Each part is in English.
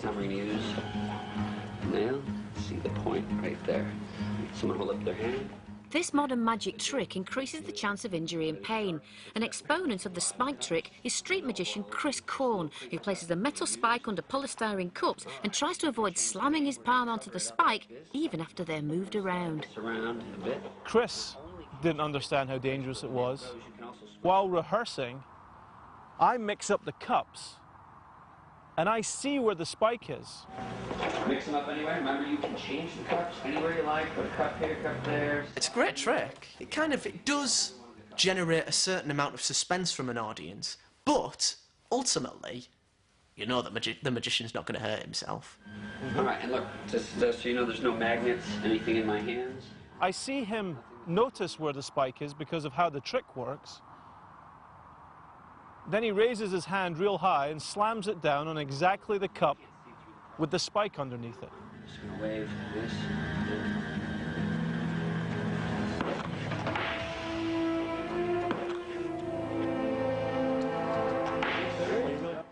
time we're going to use a nail. See the point right there. Someone hold up their hand. This modern magic trick increases the chance of injury and pain. An exponent of the spike trick is street magician Chris Corn, who places a metal spike under polystyrene cups and tries to avoid slamming his palm onto the spike even after they're moved around. Around a bit. Chris didn't understand how dangerous it was. While rehearsing, I mix up the cups and I see where the spike is. Mix them up anywhere. Remember, you can change the cups anywhere you like. Put a cup here, cup there. It's a great trick. It does generate a certain amount of suspense from an audience, but ultimately, you know that the magician's not going to hurt himself. All right, and look, just so you know, there's no magnets, anything in my hands. I see him notice where the spike is because of how the trick works. Then he raises his hand real high and slams it down on exactly the cup with the spike underneath it. Just gonna wave this.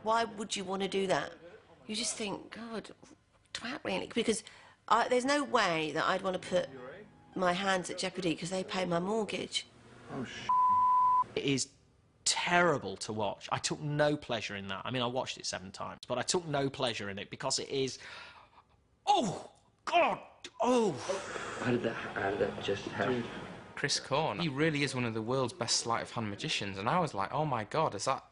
Why would you want to do that? You just think, God, twat really, because there's no way that I'd want to put my hands at jeopardy because they pay my mortgage. Oh, It is terrible to watch. I took no pleasure in that. I mean, I watched it 7 times, but I took no pleasure in it because it is... Oh, God! Oh! How did that just happen? Chris Corn, he really is one of the world's best sleight of hand magicians, and I was like, oh my God, is that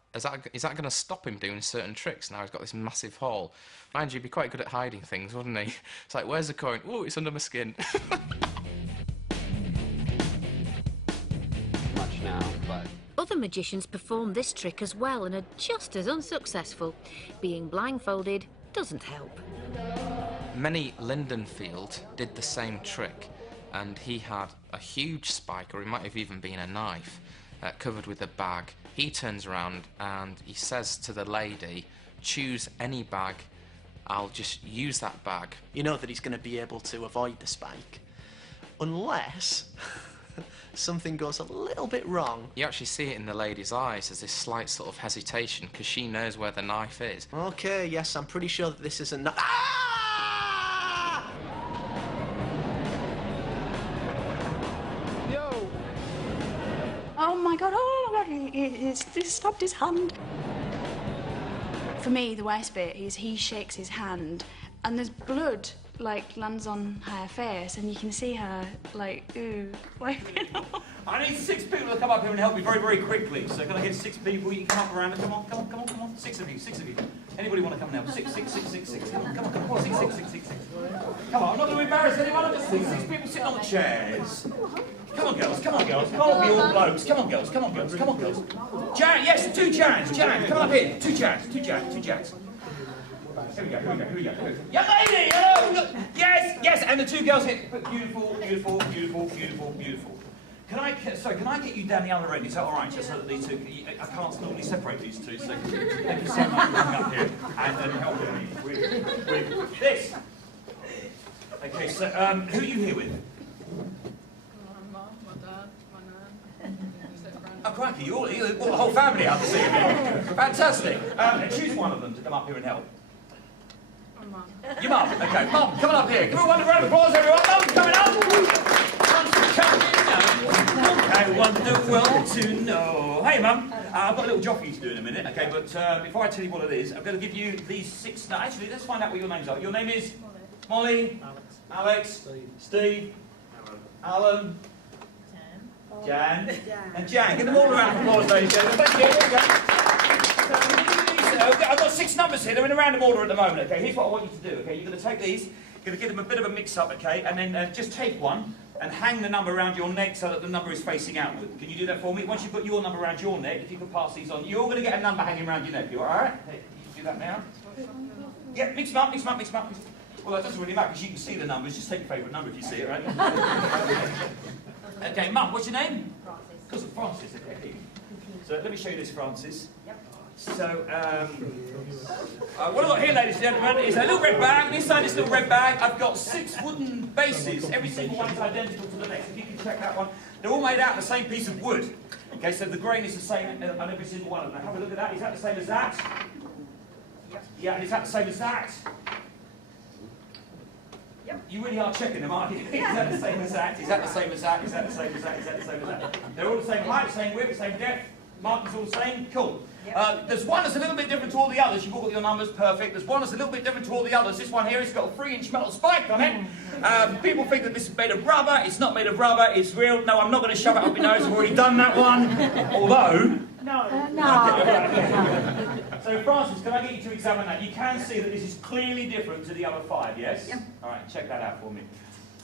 going to stop him doing certain tricks? Now he's got this massive haul. Mind you, he'd be quite good at hiding things, wouldn't he? It's like, where's the coin? Oh, it's under my skin. Much now, but... Other magicians perform this trick as well and are just as unsuccessful. Being blindfolded doesn't help. Manny Lindenfield did the same trick, and he had a huge spike, or it might have even been a knife, covered with a bag. He turns around and he says to the lady, choose any bag, I'll just use that bag. You know that he's going to be able to avoid the spike, unless something goes a little bit wrong. You actually see it in the lady's eyes as this slight sort of hesitation, because she knows where the knife is. Okay, yes, I'm pretty sure that this is a knife. Ah! Yo! Oh my God, he stabbed his hand. For me, the worst bit is he shakes his hand and there's blood, like, lands on her face and you can see her, like, ooh, wiping off. I need 6 people to come up here and help me very, very quickly. So can I get 6 people? You can come up around and come on. 6 of you. Anybody want to come and help? 6. Come on, 6. Come on, I'm not going to embarrass anyone. I'm just 6 people sitting on the chairs. Come on, girls. Can't be all blokes. Come on, girls. Jan, yes, 2 Jans. Jan, come up here. 2 Jans. Here we go. Young lady, hello. Yes, and the 2 girls here. Beautiful. Can I get you down the other end? Is that all right? Just so that these 2, I can't normally separate these 2, so thank you so much for coming up here and helping me with this. Okay, so who are you here with? My mum, my dad, my nan. Oh, crikey, you all the whole family out to see me. Fantastic. Choose one of them to come up here and help. My mum. Your mum? Okay, Mum, come on up here. Give her one round of applause, everyone. Mum's coming up. I want the world to know. Hey, Mum. I've got a little job for you to do in a minute, okay? But before I tell you what it is, I'm going to give you these 6... No, actually, let's find out what your names are. Your name is? Molly. Alex. Steve. Alan. Jan. And Jan. Give them all a round of applause, ladies and gentlemen. Thank you. There you go. I've got 6 numbers here. They're in a random order at the moment, okay? Here's what I want you to do, okay? You're going to take these, you're going to give them a bit of a mix-up, okay? And then just take one and hang the number around your neck so that the number is facing outward. Can you do that for me? Once you've got your number around your neck, if you can pass these on, you're all going to get a number hanging around your neck. You all right? Hey, you do that now? Yeah, mix them up. Well, that doesn't really matter because you can see the numbers. Just take your favourite number if you see it, right? Okay, Mum, what's your name? Francis. Francis, okay. So let me show you this, Francis. Yep. So, what I've got here, ladies and gentlemen, is a little red bag. Inside this little red bag, I've got 6 wooden bases. Every single one is identical to the next. If you can check that one. They're all made out of the same piece of wood. Okay, so the grain is the same on every single one of them. Now, have a look at that. Is that the same as that? Yep. Yeah, and is that the same as that? Yep. You really are checking them, aren't you? Is that the same as that? Is that the same as that? Is that the same as that? Is that the same as that? They're all the same height, same width, same depth. Markings all the same. Cool. Yep. There's one that's a little bit different to all the others. You've all got your numbers perfect. There's one that's a little bit different to all the others. This one here has got a 3-inch metal spike on it. People think that this is made of rubber. It's not made of rubber. It's real. No, I'm not going to shove it up your nose. I've already done that one. Although... No. So, Francis, can I get you to examine that? You can see that this is clearly different to the other 5, yes? Yep. All right, check that out for me.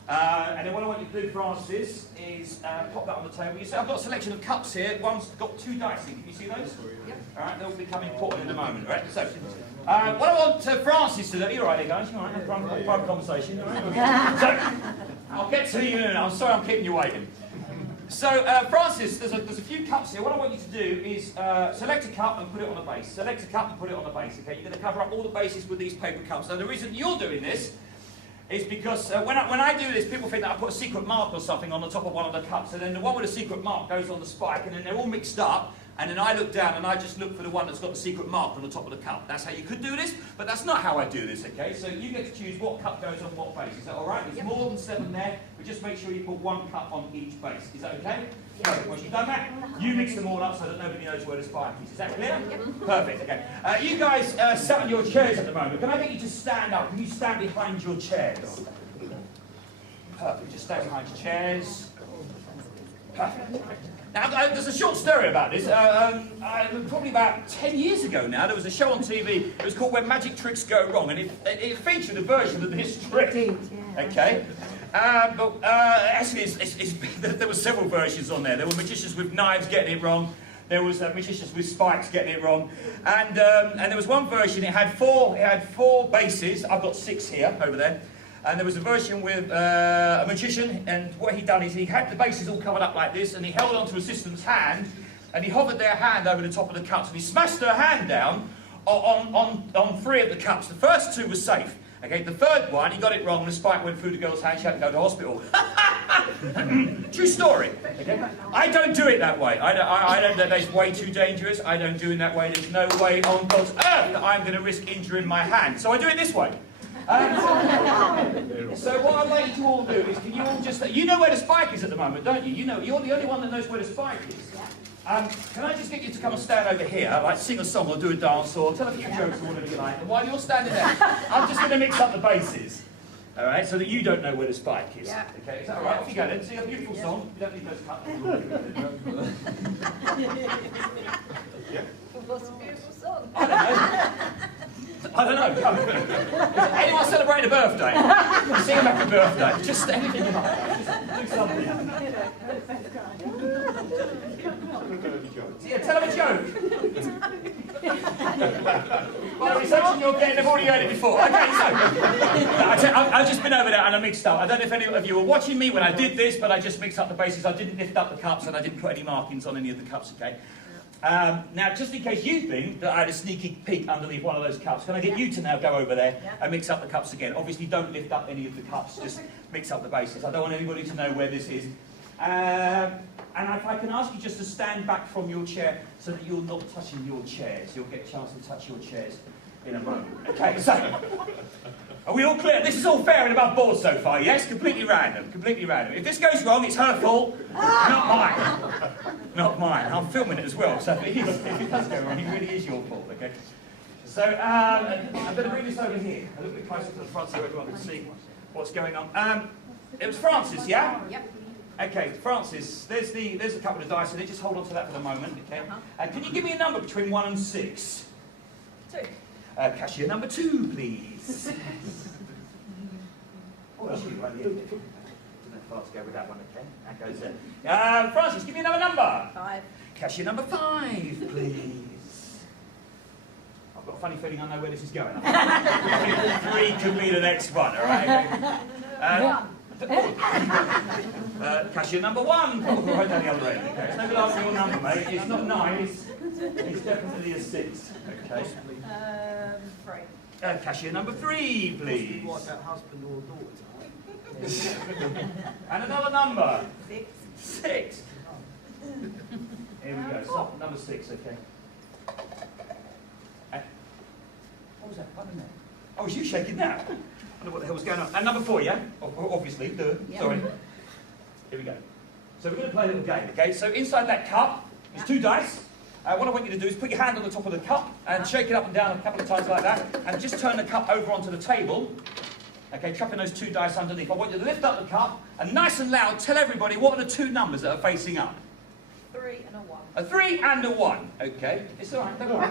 And then what I want you to do, Francis, is pop that on the table. You see, I've got a selection of cups here. One's got 2 dice in. Can you see those? Yep. All right, they'll become important in a moment. All right, so what I want Francis to do... You're all right there, guys. You're all right. Private conversation. All right? So, I'll get to you in a minute. I'm sorry I'm keeping you waiting. So, Francis, there's a few cups here. What I want you to do is select a cup and put it on a base. Select a cup and put it on a base, okay? You're going to cover up all the bases with these paper cups. Now, the reason you're doing this is because when I do this, people think that I put a secret mark or something on the top of one of the cups, and then the one with a secret mark goes on the spike, and then they're all mixed up, and then I look down and I just look for the one that's got the secret mark on the top of the cup. That's how you could do this, but that's not how I do this, okay? So you get to choose what cup goes on what base. Is that all right? There's more than 7 there, but just make sure you put 1 cup on each base. Is that okay? Perfect. Once you've done that, you mix them all up so that nobody knows where the spike is. Is that clear? Perfect, okay. You guys sat on your chairs at the moment. Can I get you to stand up? Can you stand behind your chairs? Perfect. Just stand behind your chairs. Perfect. Now, there's a short story about this. Probably about 10 years ago now, there was a show on TV. It was called When Magic Tricks Go Wrong, and it featured a version of this trick. Okay? Actually, there were several versions on there. There were magicians with knives getting it wrong. There was magicians with spikes getting it wrong. And there was one version, it had 4 bases. I've got 6 here, over there. And there was a version with a magician, and what he'd done is he had the bases all covered up like this, and he held onto assistant's hand, and he hovered their hand over the top of the cups, and he smashed their hand down on 3 of the cups. The first 2 were safe. Okay, the third one, he got it wrong, and the spike went through the girl's hand, she had to go to hospital. True story. Okay? I don't do it that way. I don't, that's way too dangerous. I don't do it that way. There's no way on God's earth that I'm going to risk injuring my hand. So I do it this way. So what I'd like you to all do is, can you all just... You know where the spike is at the moment, don't you? You know, you're the only one that knows where the spike is. Can I just get you to come and stand over here, like sing a song or do a dance or tell a few jokes or whatever you like, and while you're standing there, I'm just going to mix up the bases, all right, so that you don't know where the spike is. Yeah. Okay, is that all right? Off you go then. Sing a beautiful song. You don't need those cuts. What's a beautiful song? I don't know. Anyone celebrating a birthday? Sing a happy birthday. Just anything you like. Just do something. Yeah, tell them a joke. By the reception you're getting, they've already heard it before. Okay, so I've just been over there and I mixed up. I don't know if any of you were watching me when I did this, but I just mixed up the bases. I didn't lift up the cups and I didn't put any markings on any of the cups, okay? Now, just in case you think that I had a sneaky peek underneath one of those cups, can I get you to now go over there and mix up the cups again? Obviously, don't lift up any of the cups, just mix up the bases. I don't want anybody to know where this is. And if I can ask you just to stand back from your chair so that you're not touching your chairs. You'll get a chance to touch your chairs in a moment. Okay, so, are we all clear? This is all fair and above board so far, yes? Completely random, completely random. If this goes wrong, it's her fault, not mine. Not mine. I'm filming it as well, so if it does go wrong, it really is your fault, okay? So, I'm going to bring this over here, a little bit closer to the front so everyone can see what's going on. It was Francis, yeah? Yep. Okay, Francis, there's a couple of dice, so just hold on to that for the moment, okay? Can you give me a number between 1 and 6? 2. Cashier number 2, please. Oh, that's you right here. Don't know how far to go with that one, okay? That goes there. Francis, give me another number. 5. Cashier number 5, please. I've got a funny feeling I know where this is going. I think 3 could be the next one, all right? Cashier number 1. Oh, right down the other end. Okay. It's never asking your number, mate. It's not 9. It's definitely a 6. Okay. 3. Cashier number 3, please. What about husband or daughter? And another number. 6. 6. Here we go. Stop number 6. Okay. was that button there? Oh, was you shaking that? I wonder what the hell was going on. And number 4, yeah? Obviously, duh. Sorry. Here we go. So we're going to play a little game, okay? So inside that cup is 2 dice. What I want you to do is put your hand on the top of the cup and shake it up and down a couple of times like that, and just turn the cup over onto the table. Okay, chucking those 2 dice underneath. I want you to lift up the cup and nice and loud tell everybody what are the 2 numbers that are facing up. 3 and a 1. A 3 and a 1. Okay, it's all right, don't worry.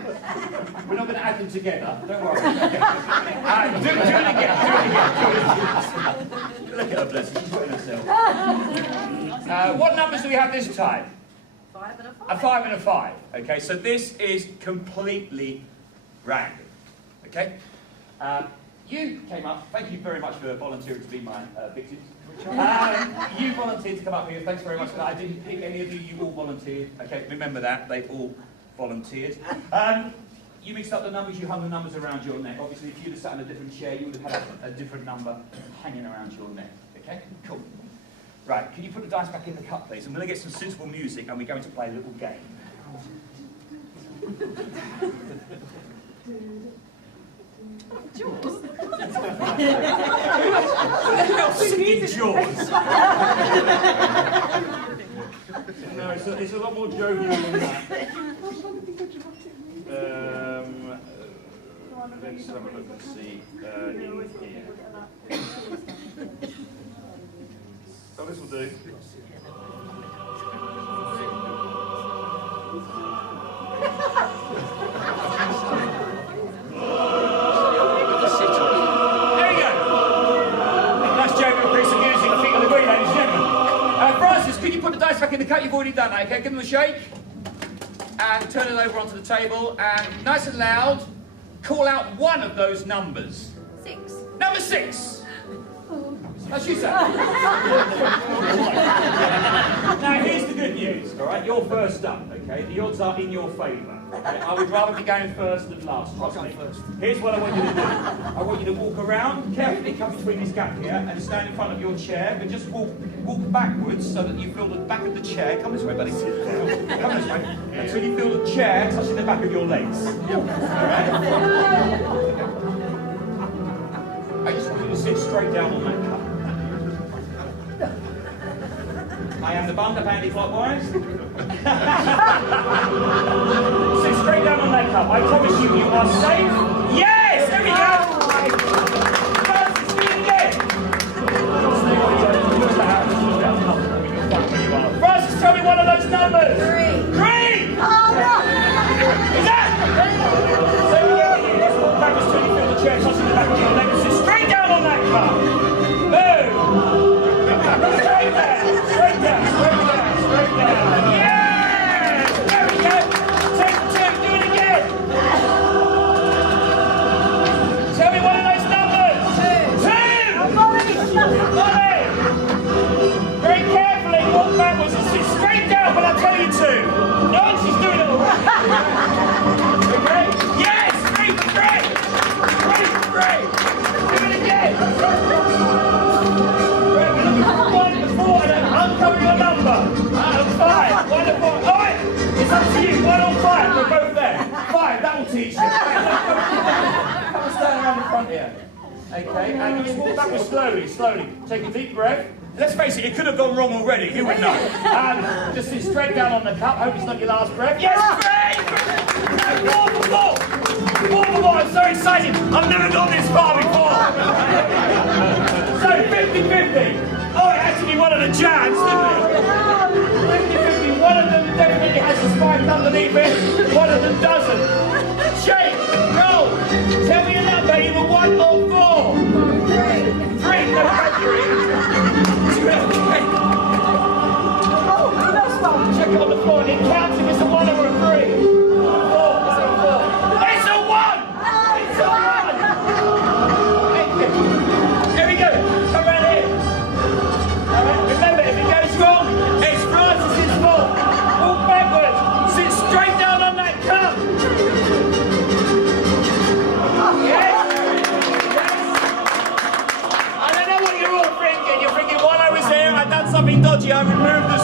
We're not going to add them together, don't worry. Do it again. Look at her, bless her, she's putting herself. What numbers do we have this time? 5 and a 5. A 5 and a 5. Okay, so this is completely random. Okay? You came up, thank you very much for volunteering to be my victims. You volunteered to come up here, thanks very much for that. I didn't pick any of you, you all volunteered. Okay, remember that, they all volunteered. You mixed up the numbers, you hung the numbers around your neck. Obviously, if you'd have sat in a different chair, you would have had a different number hanging around your neck. Okay, cool. Right, can you put the dice back in the cup, please? I'm going to get some sensible music and we're going to play a little game. Jaws. Singing Jaws. No, it's a lot more jovial than that. Let's have a look and see. Here. Oh, this will do. Can you put the dice back in the cup? You've already done that, okay? Give them a shake. And turn it over onto the table. And nice and loud, call out one of those numbers. 6. Number 6. That's you, sir. Now, here's the good news, all right? You're first up, okay? The odds are in your favour. Okay? I would rather be going first than last. Trust me. Here's what I want you to do. I want you to walk around, carefully come between this gap here, and stand in front of your chair, but just walk backwards so that you feel the back of the chair. Come this way, buddy. Sit down. Come this way. Until you feel the chair touching the back of your legs. All right? I just want you to sit straight down on that cup. I am the bum up anti-clockwise. Sit straight down on that cup. I promise you, you are safe. Yes! There we go! Francis, do it again! Francis, tell me one of those numbers! 3! 3! Oh, no! Is that? Say it again. Let's walk backwards till you feel the chair touching the back of your legs. Sit straight down on that cup. Boom! Straight down! Straight down! Straight down! Straight down! Yes! There we go! Take the 2, do it again! Tell me one of those numbers! 2! 2! Molly! Very carefully, walk backwards and sit straight down when I tell you to! No, she's doing it already! Okay? Yes! 3 for 3! 3 for 3! Do it again! Uncover your number. 5. 1 and 4. Alright! It's up to you. 1 or 5. We're both there. 5. That will teach you. Come and stand around the front here. Okay? And you just walk backwards slowly. Take a deep breath. Let's face it, it could have gone wrong already. Who would know? And just sit straight down on the cup. Hope it's not your last breath. Yes! 3! 4 for 4! 4 for 4. I'm so excited. I've never gone this far before. So, 50-50. Oh, it had to be one of the jams, didn't it? 50-50. One of them definitely has a spike underneath it. One of them doesn't. Shake, roll. Tell me a number, either 1 or 4. 3. No, 3. Check it on the floor. It counts if it's a 1 or a 3. 4. It's a 1. It's a 1. Here we go. Come around here. Remember, if it goes wrong, it's Francis's fault. Walk backwards. Sit straight down on that cup. Yes? I don't know what you're all thinking. You're thinking, while I was here, I'd done something dodgy. I removed the